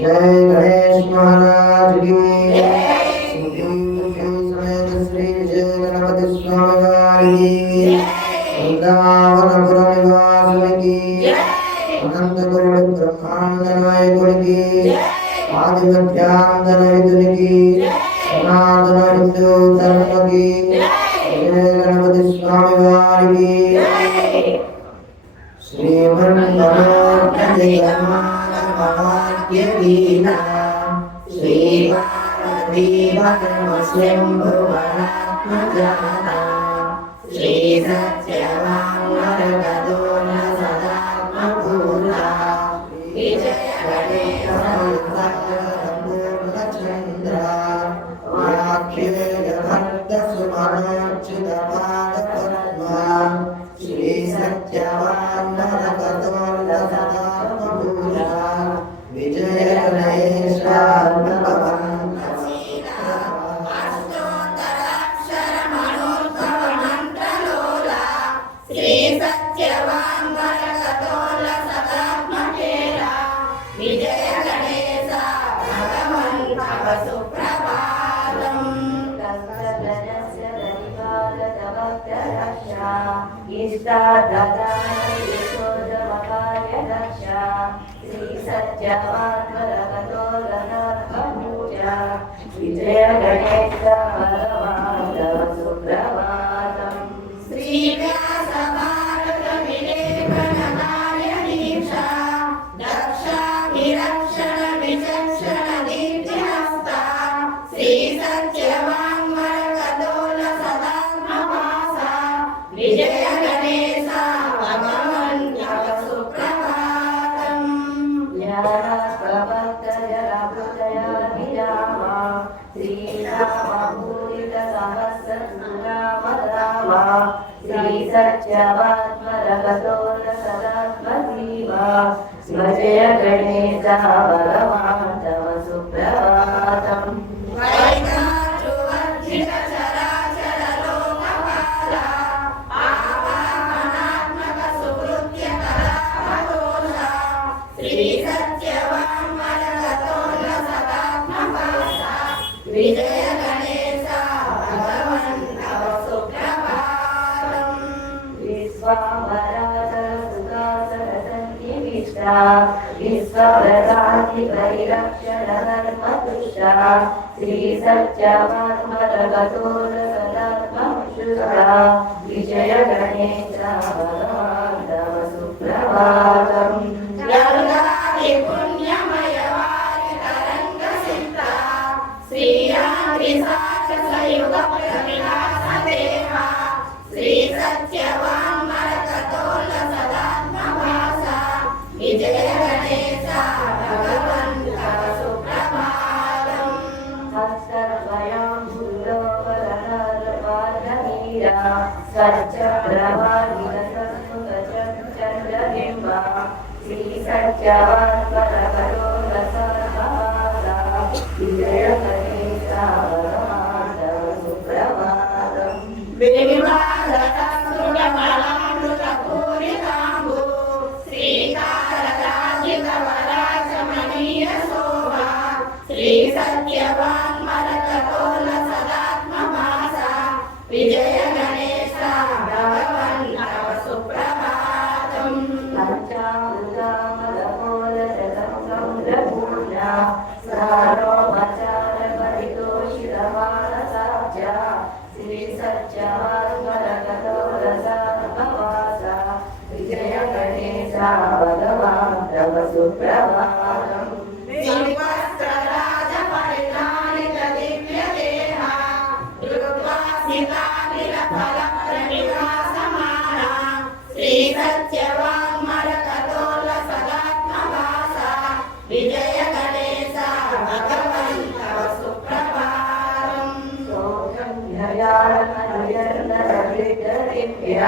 गणेश महाराज की श्री विजय गणपति स्वामी वृंदावनपुर निवास की अनंत गुरु ब्रह्मांड नायक की आदि मध्यांतर श्रीसत्यवाङ्मरगा विजय गणेश गौर सदा स्मजीवा स्मजय गणेशा बलवान् विश्वव्रताधिपरिरक्षणधर्मदुष्टा श्रीसत्यवात्मरगतोरसदात्मशुषा विजयगणेशावतारम् सच्चक्रवादिरसत्सुतचन्द्रबिम्बः श्रीसत्यवात्परपरो रसः विजय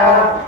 할렐루야.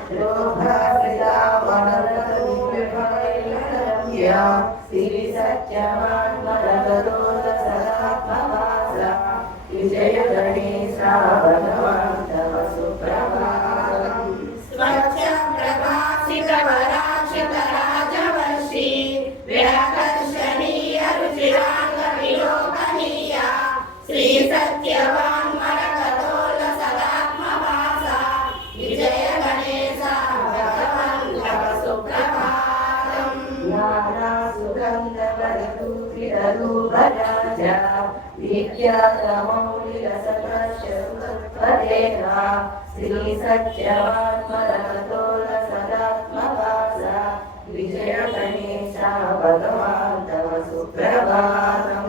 సత్యవాత్మరతోల సదాత్మవాస విజయ గణేశ భగవాన్ తవ సుప్రభాతం.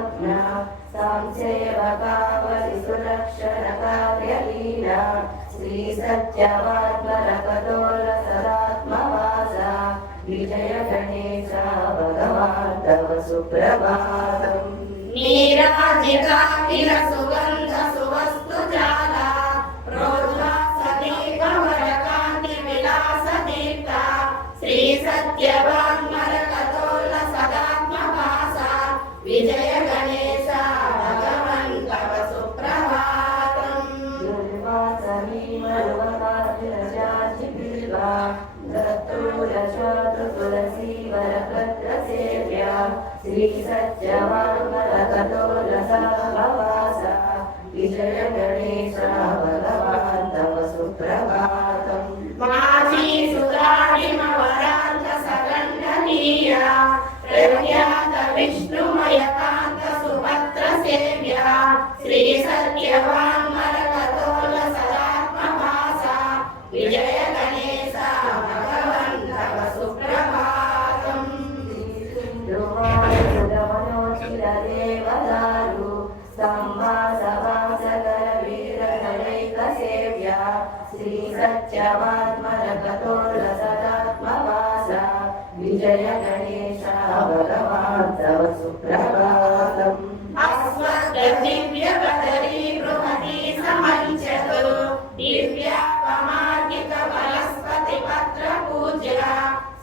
స్వప్న సంశయవకావలి సులక్షణ కార్యలీలా శ్రీ సత్యవాత్మరకతోల సదాత్మవాస విజయ గణేశ భగవాన్ తవ సుప్రభాతం నీరాజికాకిల సుగంధ సువస్తు జాల రోజా సదీప వరకాంతి విలాస దీప్త శ్రీ సత్యవాన్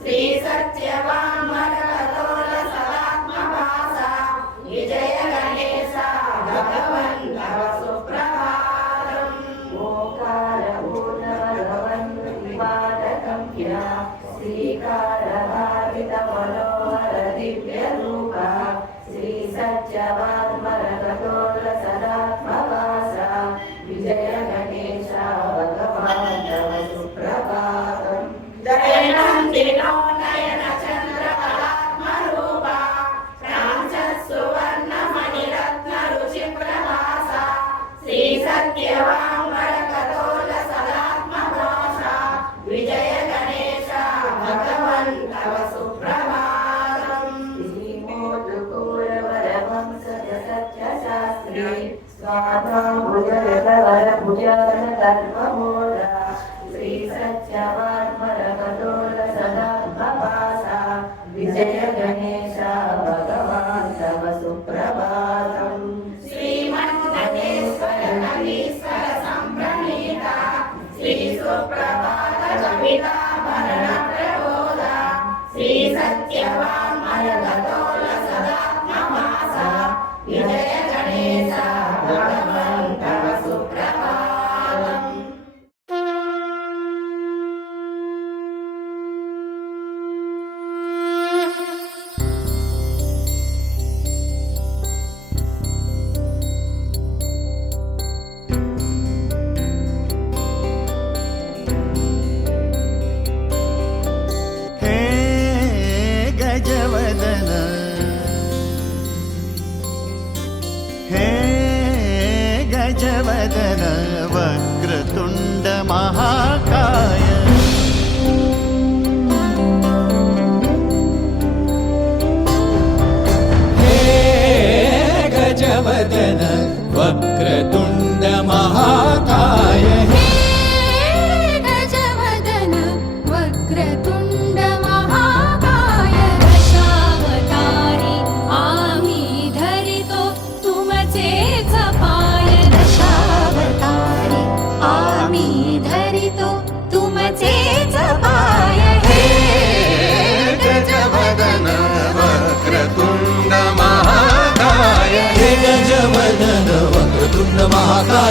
श्री सत्यवा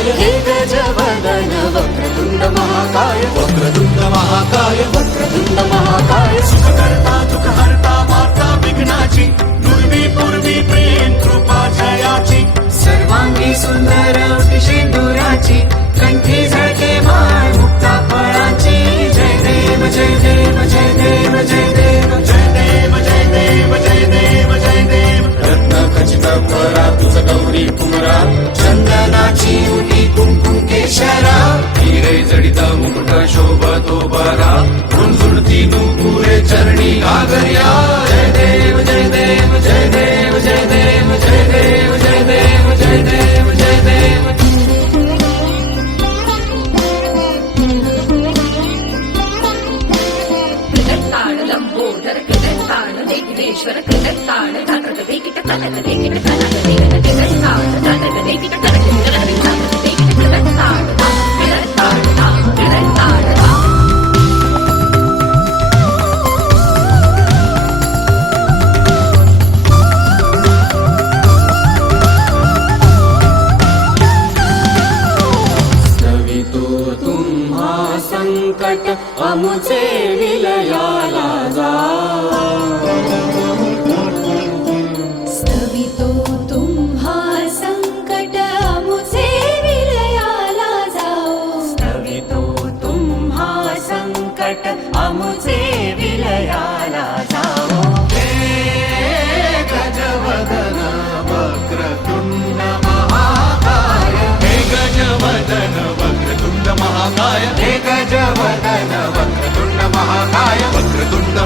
Ele વાગા ધૂન ધૂણતી નું પૂરે ચરણી કાગરિયા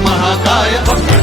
महाकाय भक्त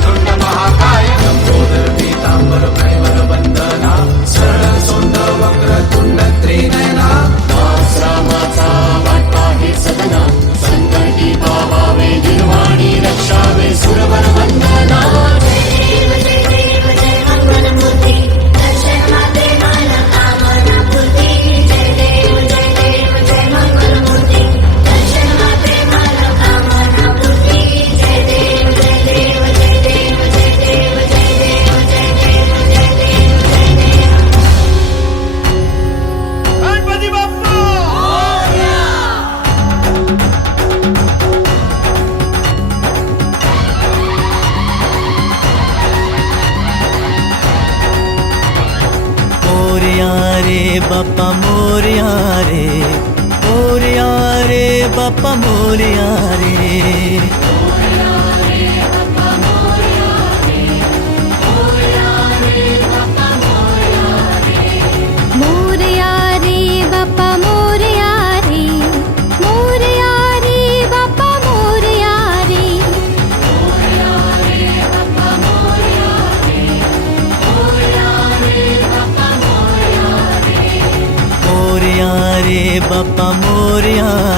papa moriare Bapa Moriari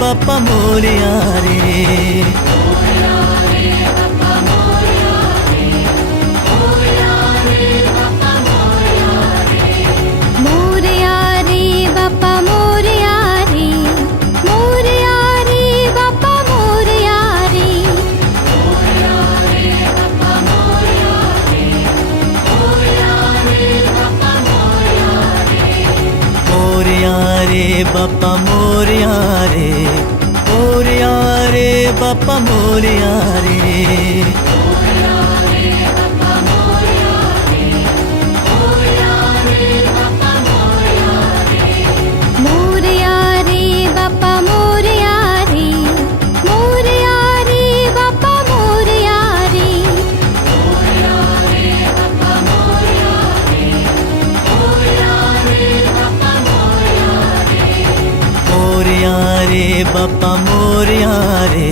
बापा मोरिया रे बापा मोरिया பப்பா மோரியாரே பப்பா மோரியாரே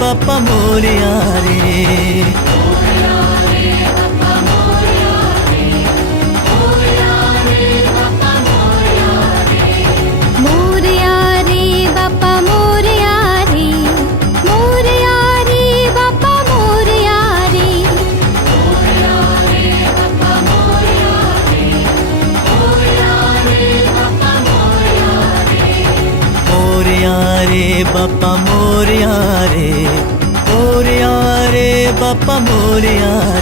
বাপ্পা মোরিয়া রে मोरिया रे बापा मोरिया ਬਾਪਾ ਮੋਰਿਆ